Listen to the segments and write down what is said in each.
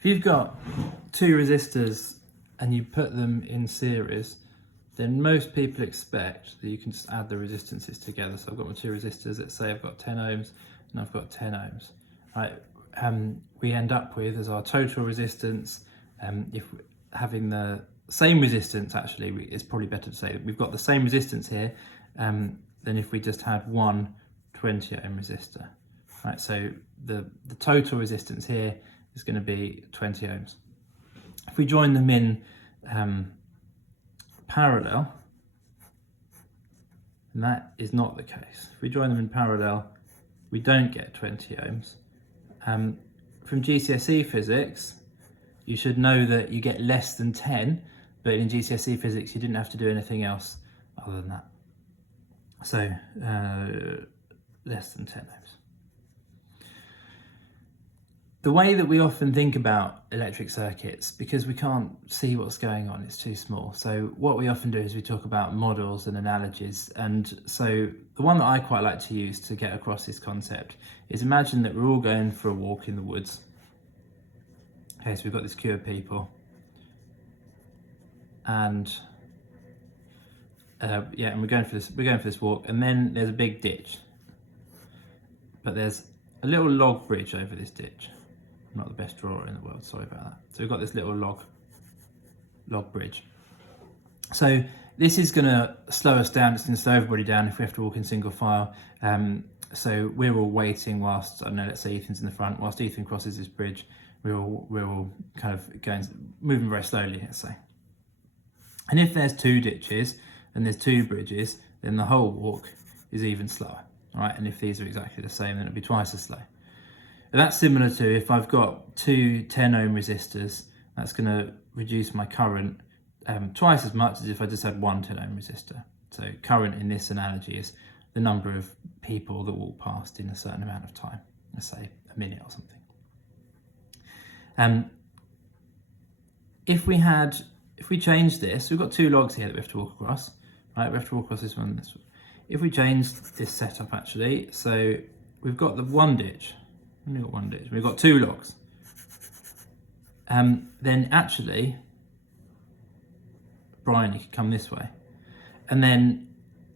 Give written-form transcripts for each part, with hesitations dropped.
If you've got two resistors and you put them in series, then most people expect that you can just add the resistances together. So I've got my two resistors, let's say I've got 10 ohms and I've got 10 ohms. Right? We end up with as our total resistance, if having the same resistance, actually, it's probably better to say that we've got the same resistance here than if we just had one 20 ohm resistor. Right, so the total resistance here is going to be 20 ohms. If we join them in parallel, and that is not the case. If we join them in parallel, we don't get 20 ohms. From GCSE physics, you should know that you get less than 10, but in GCSE physics, you didn't have to do anything else other than that. So less than 10 ohms. The way that we often think about electric circuits, because we can't see what's going on, it's too small. So what we often do is we talk about models and analogies. And so the one that I quite like to use to get across this concept is imagine that we're all going for a walk in the woods. Okay, so we've got this queue of people. And and we're going for this walk, and then there's a big ditch. But there's a little log bridge over this ditch. I'm not the best drawer in the world, sorry about that. So we've got this little log bridge. So this is going to slow us down, it's going to slow everybody down if we have to walk in single file. So we're all waiting whilst, I don't know, let's say Ethan's in the front, whilst Ethan crosses this bridge, we're all kind of moving very slowly, let's say. And if there's two ditches and there's two bridges, then the whole walk is even slower. All right, and if these are exactly the same, then it'll be twice as slow. And that's similar to if I've got two 10 ohm resistors, that's going to reduce my current twice as much as if I just had one 10 ohm resistor. So current in this analogy is the number of people that walk past in a certain amount of time, let's say a minute or something. If we change this, we've got two logs here that we have to walk across, right? We have to walk across this one and this one. If we change this setup actually, so we've got the one ditch, we've got one ditch, we've got two logs. Then actually, Brian, you could come this way. And then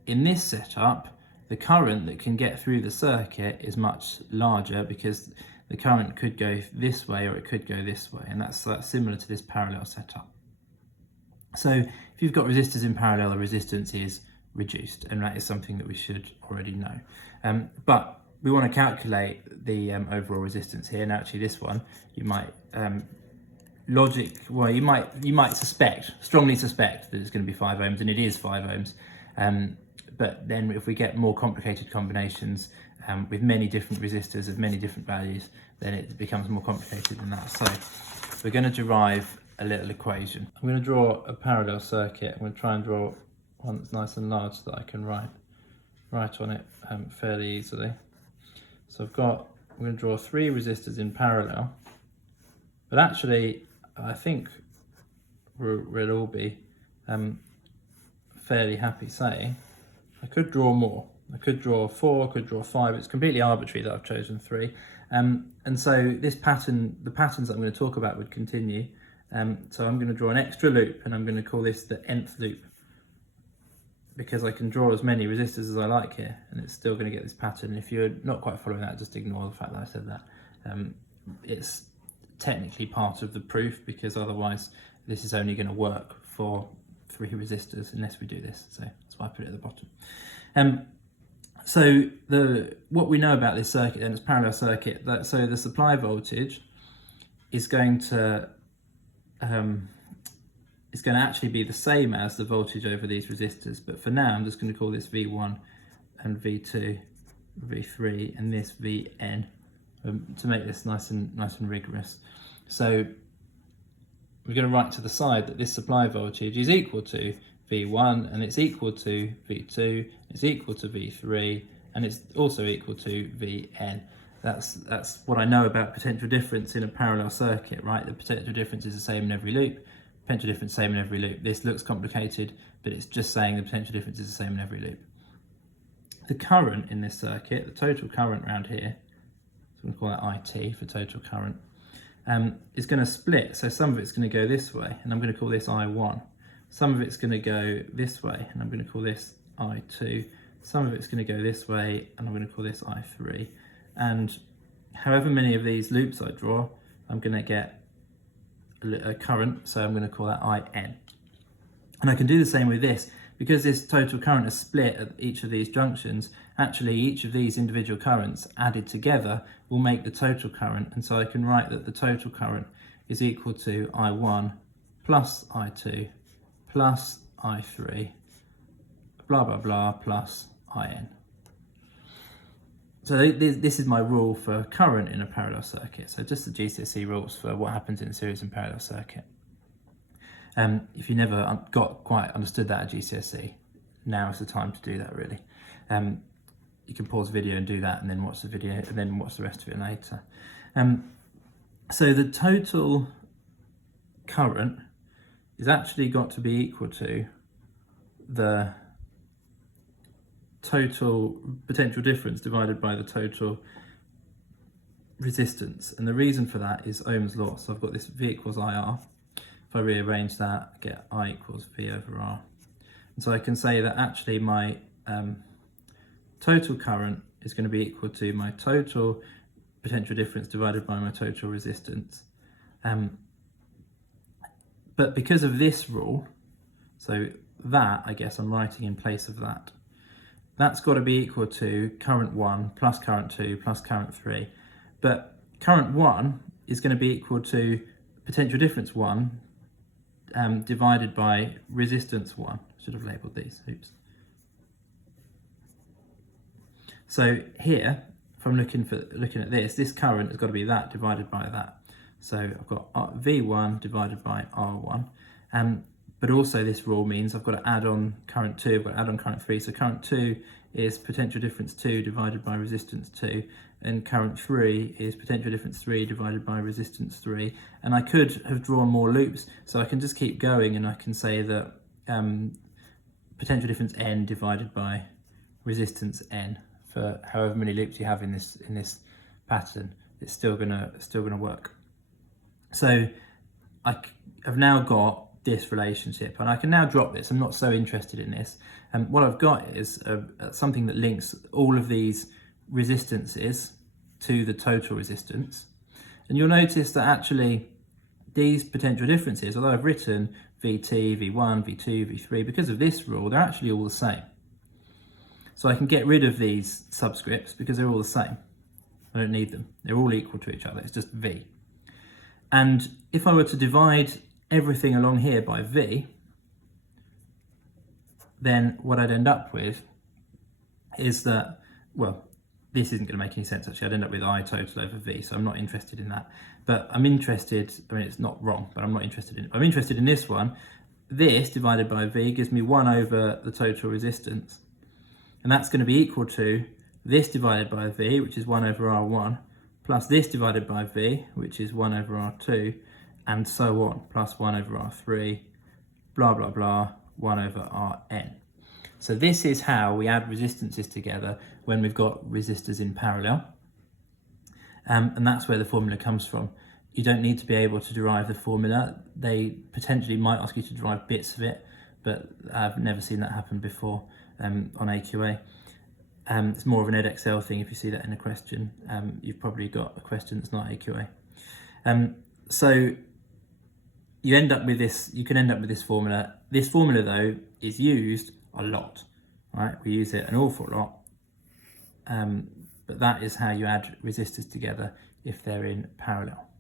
in this setup, the current that can get through the circuit is much larger because the current could go this way or it could go this way. And that's similar to this parallel setup. So if you've got resistors in parallel, the resistance is reduced, and that is something that we should already know. But we want to calculate the overall resistance here. Now, actually, this one you might you might strongly suspect that it's going to be 5 ohms, and it is 5 ohms. But then, if we get more complicated combinations with many different resistors of many different values, then it becomes more complicated than that. So we're going to derive a little equation. I'm going to draw a parallel circuit. I'm going to try and draw one that's nice and large so that I can write on it fairly easily. So I'm going to draw 3 resistors in parallel, but actually I think we'll all be fairly happy saying I could draw more. I could draw 4, I could draw 5. It's completely arbitrary that I've chosen 3. And so this pattern, the patterns that I'm going to talk about would continue. So I'm going to draw an extra loop, and I'm going to call this the nth loop, because I can draw as many resistors as I like here, and it's still going to get this pattern. And if you're not quite following that, just ignore the fact that I said that. It's technically part of the proof, because otherwise this is only going to work for 3 resistors unless we do this. So that's why I put it at the bottom. So what we know about this circuit, then, it's a parallel circuit. So the supply voltage is going to actually be the same as the voltage over these resistors, but for now I'm just going to call this V1 and V2, V3, and this Vn to make this nice and rigorous. So we're going to write to the side that this supply voltage is equal to V1, and it's equal to V2, it's equal to V3, and it's also equal to Vn. That's what I know about potential difference in a parallel circuit, right? The potential difference is the same in every loop. Potential difference same in every loop. This looks complicated, but it's just saying the potential difference is the same in every loop. The current in this circuit, the total current around here, so I'm going to call that IT for total current, is going to split. So some of it's going to go this way, and I'm going to call this I1. Some of it's going to go this way, and I'm going to call this I2. Some of it's going to go this way, and I'm going to call this I3. And however many of these loops I draw, I'm going to get a current, so I'm going to call that IN. And I can do the same with this. Because this total current is split at each of these junctions, actually each of these individual currents added together will make the total current. And so I can write that the total current is equal to I1 plus I2 plus I3, blah, blah, blah, plus IN. So this is my rule for current in a parallel circuit. So just the GCSE rules for what happens in a series and parallel circuit. If you never quite understood that at GCSE, now is the time to do that really. You can pause the video and do that, and then watch the video, and then watch the rest of it later. So the total current is actually got to be equal to the total potential difference divided by the total resistance. And the reason for that is Ohm's law. So I've got this V equals IR. If I rearrange that, I get I equals V over R. And so I can say that actually my total current is going to be equal to my total potential difference divided by my total resistance. But because of this rule, so that, I guess I'm writing in place of that, that's got to be equal to current 1 plus current 2 plus current 3. But current 1 is going to be equal to potential difference 1 divided by resistance 1. Should have labelled these, oops. So here, if I'm looking at this current has got to be that divided by that. So I've got V1 divided by R1. But also this rule means I've got to add on current 2, I've got to add on current 3. So current 2 is potential difference 2 divided by resistance 2. And current 3 is potential difference 3 divided by resistance 3. And I could have drawn more loops, so I can just keep going, and I can say that potential difference N divided by resistance N for however many loops you have in this pattern. It's still gonna work. So I've now got this relationship, and I can now drop this. I'm not so interested in this. And what I've got is something that links all of these resistances to the total resistance. And you'll notice that actually these potential differences, although I've written VT, V1, V2, V3, because of this rule, they're actually all the same. So I can get rid of these subscripts because they're all the same. I don't need them. They're all equal to each other. It's just V. And if I were to divide everything along here by V, then what I'd end up with is that, well, this isn't going to make any sense actually. I'd end up with I total over V, so I'm not interested in that. But I'm interested, I mean, it's not wrong, but I'm not interested in it. I'm interested in this one. This divided by V gives me 1 over the total resistance. And that's going to be equal to this divided by V, which is 1 over R1, plus this divided by V, which is 1 over R2, and so on, plus 1 over R3, blah, blah, blah, 1 over Rn. So this is how we add resistances together when we've got resistors in parallel. And that's where the formula comes from. You don't need to be able to derive the formula. They potentially might ask you to derive bits of it, but I've never seen that happen before on AQA. It's more of an edXL thing if you see that in a question. You've probably got a question that's not AQA. So you end up with this, you can end up with this formula. This formula though is used a lot, right? We use it an awful lot. But that is how you add resistors together if they're in parallel.